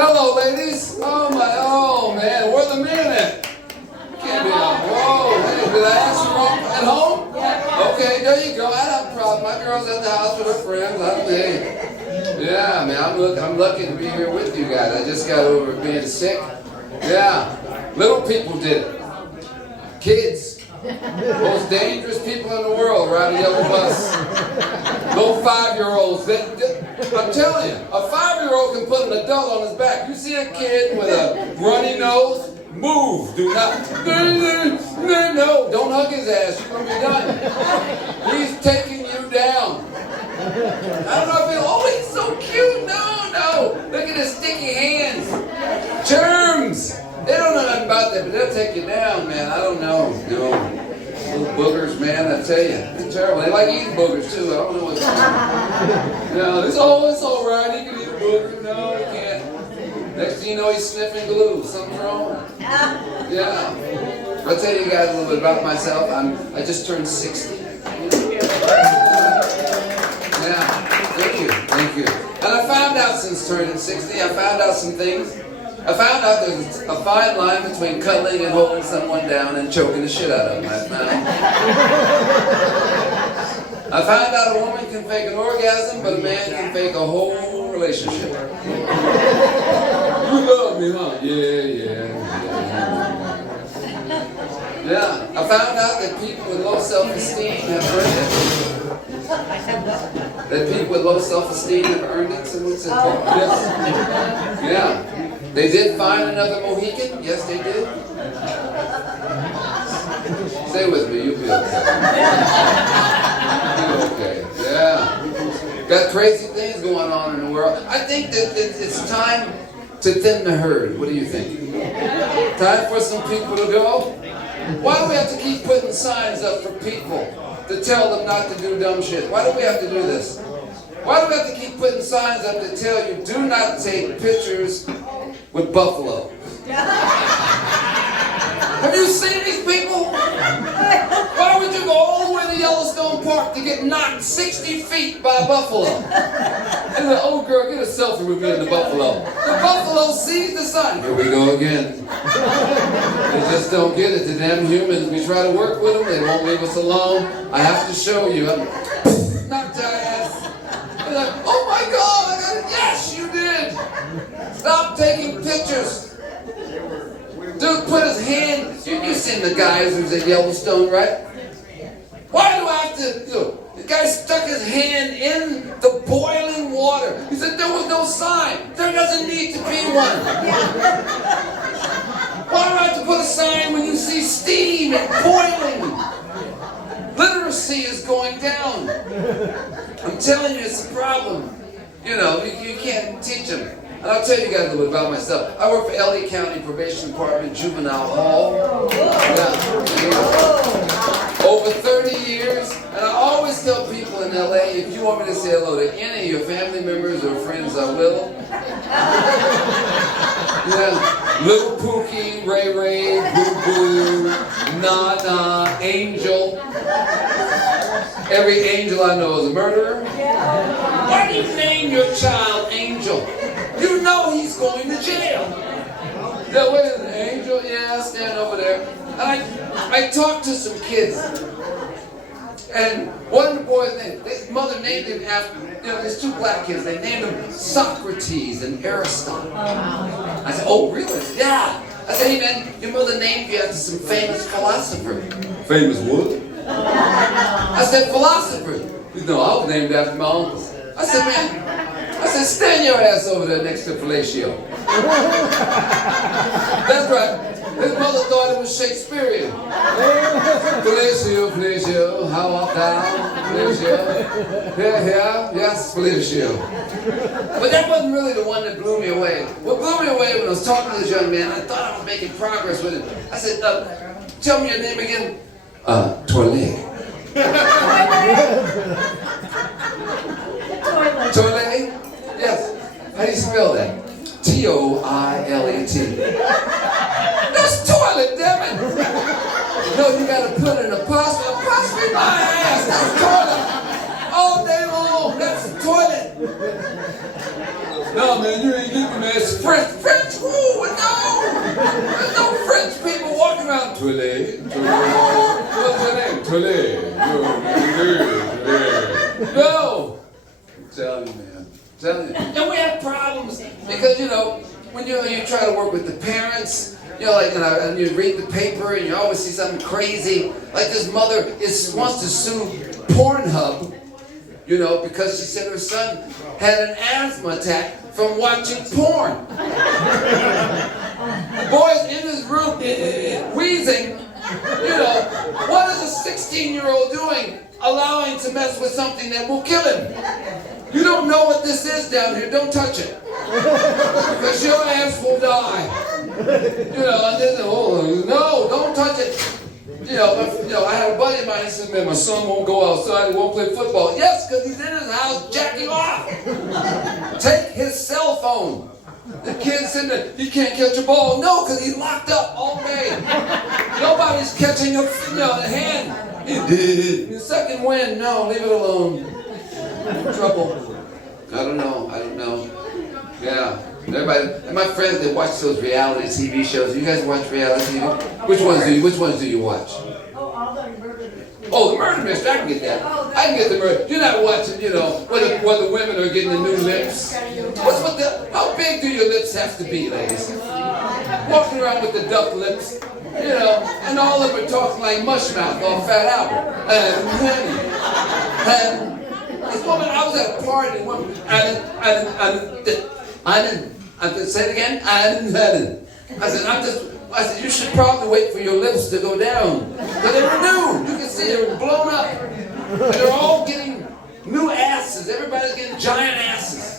Hello, ladies. Oh man, where the men at? Can't be out. Whoa, hey, did I ask you wrong at home? Okay, there you go. I don't have a problem. My girl's at the house with her friends. Yeah, man, I'm lucky to be here with you guys. I just got over being sick. Yeah, little people did it. Kids. Most dangerous people in the world ride a yellow bus. Little 5-year-olds. I'm telling you, a 5-year-old can put an adult on his back. You see a kid with a runny nose? Move. Do not. No, don't hug his ass. You're going to be done. He's taking you down. I don't know if he's so cute. No. Look at his sticky hands. Germs. They don't know nothing about that, but they'll take you down, man. I don't know. No. Little boogers, man, I tell you. It's terrible. They like eating boogers, too. I don't know what's going on. No, it's all right. He can eat a booger. No, he can't. Next thing you know, he's sniffing glue. Something's wrong. Yeah. I'll tell you guys a little bit about myself. I just turned 60. Yeah. Thank you. And I found out since turning 60, I found out some things. I found out there's a fine line between cuddling and holding someone down and choking the shit out of them. I found out a woman can fake an orgasm, but a man can fake a whole relationship. You love me, huh? Yeah. I found out that people with low self-esteem have earned it. That people with low self-esteem have earned it. Someone said, yes. Yeah. They did find another Mohican. Yes, they did. Stay with me. You'll be okay. You'll be okay. Yeah. Got crazy things going on in the world. I think that it's time to thin the herd. What do you think? Time for some people to go? Why do we have to keep putting signs up for people to tell them not to do dumb shit? Why do we have to do this? Why do we have to keep putting signs up to tell you do not take pictures with buffalo? Have you seen these people? Why would you go all the way to Yellowstone Park to get knocked 60 feet by a buffalo? And the old girl, get a selfie with me and the buffalo. The buffalo sees the sign. Here we go again. They just don't get it. The damn humans, we try to work with them, they won't leave us alone. I have to show you. Knocked your ass. They're like, oh my God, I got it. Yes, you did. Stop taking pictures. Dude put his hand, you've seen the guys who's at Yellowstone, right? Why do I have to, the guy stuck his hand in the boiling water. He said there was no sign. There doesn't need to be one. Why do I have to put a sign when you see steam and boiling? Literacy is going down. I'm telling you, it's a problem. You can't teach them. And I'll tell you guys a little bit about myself. I work for LA County Probation Department, Juvenile Hall. Yeah. Over 30 years. And I always tell people in LA, if you want me to say hello to any of your family members or friends, I will. Yeah. Little Pookie, Ray Ray, Boo Boo, Nana, Angel. Every angel I know is a murderer. Why do you name your child Angel? You know he's going to jail. Yeah, wait a minute, Angel? Yeah, stand over there. And I talked to some kids. And one of the boys, his mother named him after, there's 2 black kids. They named him Socrates and Aristotle. I said, oh, really? Yeah. I said, hey, man, your mother named you after some famous philosopher. Famous what? I said, philosopher. He said, no, I was named after my uncle. I said, man, stand your ass over there next to Fellatio. That's right. His mother thought it was Shakespearean. Fellatio, how art thou? Fellatio. Yeah, yes, Fellatio. But that wasn't really the one that blew me away. What blew me away when I was talking to this young man, I thought I was making progress with him. I said, tell me your name again. Toilet. Toilet? Yes. How do you spell that? T-O-I-L-E-T. That's toilet, damn it! No, you gotta put an apostrophe my ass. That's toilet. All day long. That's toilet. No, man, you ain't getting me, man. It's French. French food? No! There's no French people walking around. Toilet. What's your name? Toilet. No! I'm telling you, man. I'm telling you. And we have problems because, when you try to work with the parents, like, and you read the paper and you always see something crazy. Like this mother wants to sue Pornhub, because she said her son had an asthma attack from watching porn. The boy's in his room, wheezing. What is a 16-year-old doing allowing to mess with something that will kill him? You don't know what this is down here, don't touch it. Because your ass will die. And then, no, don't touch it. I had a buddy of mine, he said, man, my son won't go outside, he won't play football. Yes, because he's in his house jacking off. Take his cell phone. The kid's sitting there, he can't catch a ball. No, because he's locked up all day. Nobody's catching a hand. The second wind, no, leave it alone. Trouble. I don't know. Yeah. Everybody, and my friends, they watch those reality TV shows. You guys watch reality TV? Which ones do you watch? Oh, the murder mystery. I can get that. I can get the murder. You're not watching, where the women are getting the new lips. How big do your lips have to be, ladies? Walking around with the duck lips, and all of them are talking like Mushmouth on Fat Albert. And this woman, I was at a party, say it again. I said, you should probably wait for your lips to go down. But they were new. You can see they were blown up. And they're all getting new asses. Everybody's getting giant asses.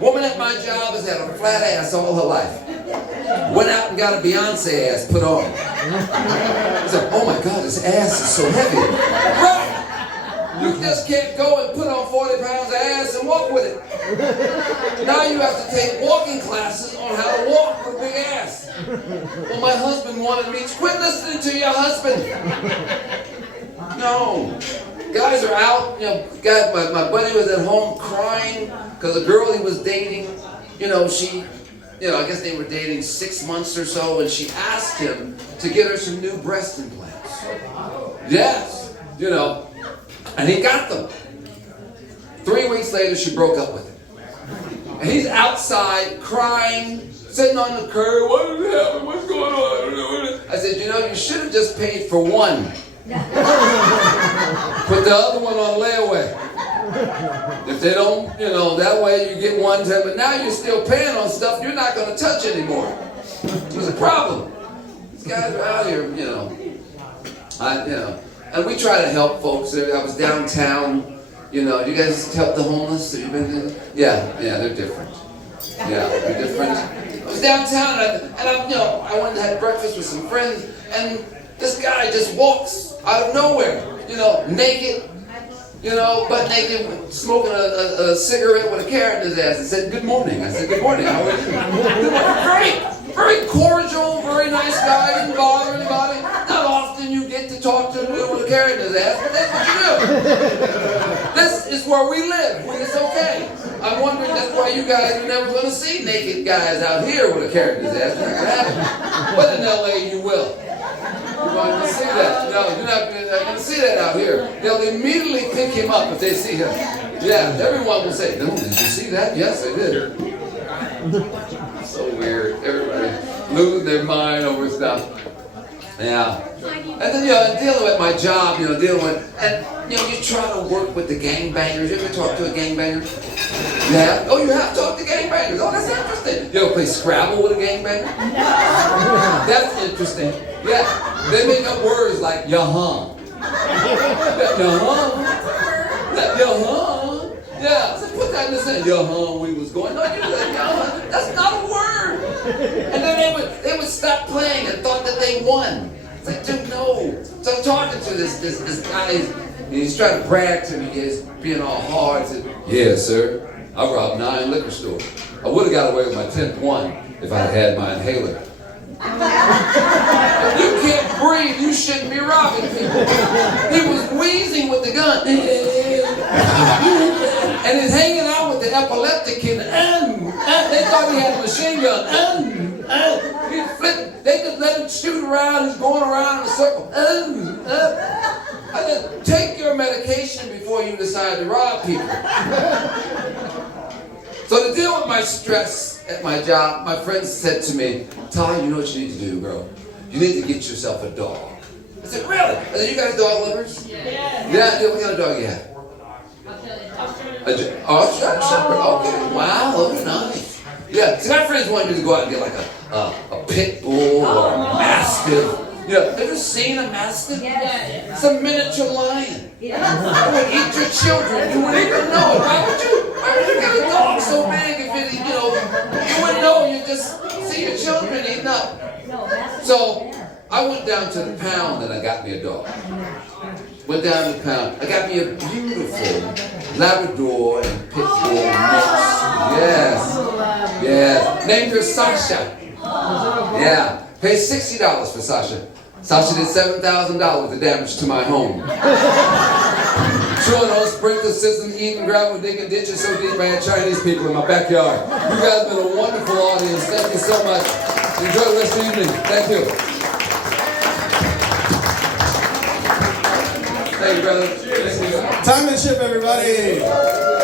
Woman at my job has had a flat ass all her life. Went out and got a Beyonce ass put on. I said, oh my God, this ass is so heavy. Right. You just can't go and put on 40 pounds of ass and walk with it. Now you have to take walking classes on how to walk with big ass. Well, my husband wanted me to quit listening to your husband. No. Guys are out. My buddy was at home crying because a girl he was dating, I guess they were dating 6 months or so, and she asked him to get her some new breast implants. Yes. And he got them. 3 weeks later, she broke up with him. And he's outside crying, sitting on the curb. What happened? What's going on? I said, you should have just paid for one. Put the other one on layaway. If they don't, that way you get one time. But now you're still paying on stuff you're not going to touch anymore. There's a problem. These guys are out here, And we try to help folks. I was downtown. You guys help the homeless? Have you been there? Yeah, they're different. Yeah, they're different. I was downtown, and I went and had breakfast with some friends, and this guy just walks out of nowhere, naked, butt naked, smoking a cigarette with a carrot in his ass, and said, good morning. I said, good morning, how are you? Good morning. Great, very cordial, very nice guy, didn't bother anybody. Not often you get to talk to him with a carrot in his ass, but that's what you do. This is where we live, when it's okay. I'm wondering that's why you guys are never going to see naked guys out here with a carrot in his ass. It's not going to happen. But in LA, you will. You're going to see that. No, you're not going to see that out here. They'll immediately pick him up if they see him. Yeah, everyone will say, no, did you see that? Yes, I did. So weird. Everybody losing their mind over stuff. Yeah. And then, dealing with my job, you try to work with the gangbangers. You ever talk to a gangbanger? Yeah? Oh, you have talked to gangbangers. Oh, that's interesting. You ever play Scrabble with a gangbanger? That's interesting. Yeah. They make up words like, ya-huh. Ya-huh. Ya-huh. Yeah. So put that in the sentence. Ya-huh, we was going. No, you said ya-huh. That's not a word. And then they would stop playing and thought that they won. It's like, dude, no. So I'm talking to this guy, and he's trying to brag to me, he's being all hard. Said, yeah, sir, I robbed 9 liquor stores. I would have got away with my 10th one if I had my inhaler. You can't breathe, you shouldn't be robbing people. He was wheezing with the gun. And he's hanging out with the epileptic kid. They thought he had a machine gun. He flipped. They just let him shoot around. He's going around in a circle. I said, take your medication before you decide to rob people. So to deal with my stress at my job, my friends said to me, Ty, you know what you need to do, bro? You need to get yourself a dog. I said, really? I said, you guys dog lovers? Yeah, what kind of dog you have? Australian Shepherd. Okay, wow, okay, nice. Yeah, see, my friends wanted me to go out and get like a pit bull or a mastiff. Yeah, ever seen a mastiff? Yes. It's a miniature lion. It would eat your children. You wouldn't even know it. Why would you get a dog so big if it, you wouldn't know. You just see your children eating up. So I went down to the pound and I got me a dog. Went down to the pound. I got me a beautiful Labrador and Pit Bull mix. Yes. Named her Sasha. Yeah. Paid $60 for Sasha. Sasha did $7,000 with the damage to my home. Chewing on sprinkler system, eating gravel, digging ditches so deep I had Chinese people in my backyard. You guys have been a wonderful audience. Thank you so much. Enjoy the rest of the evening. Thank you. Thank you, brother. Tymon Shipp, everybody.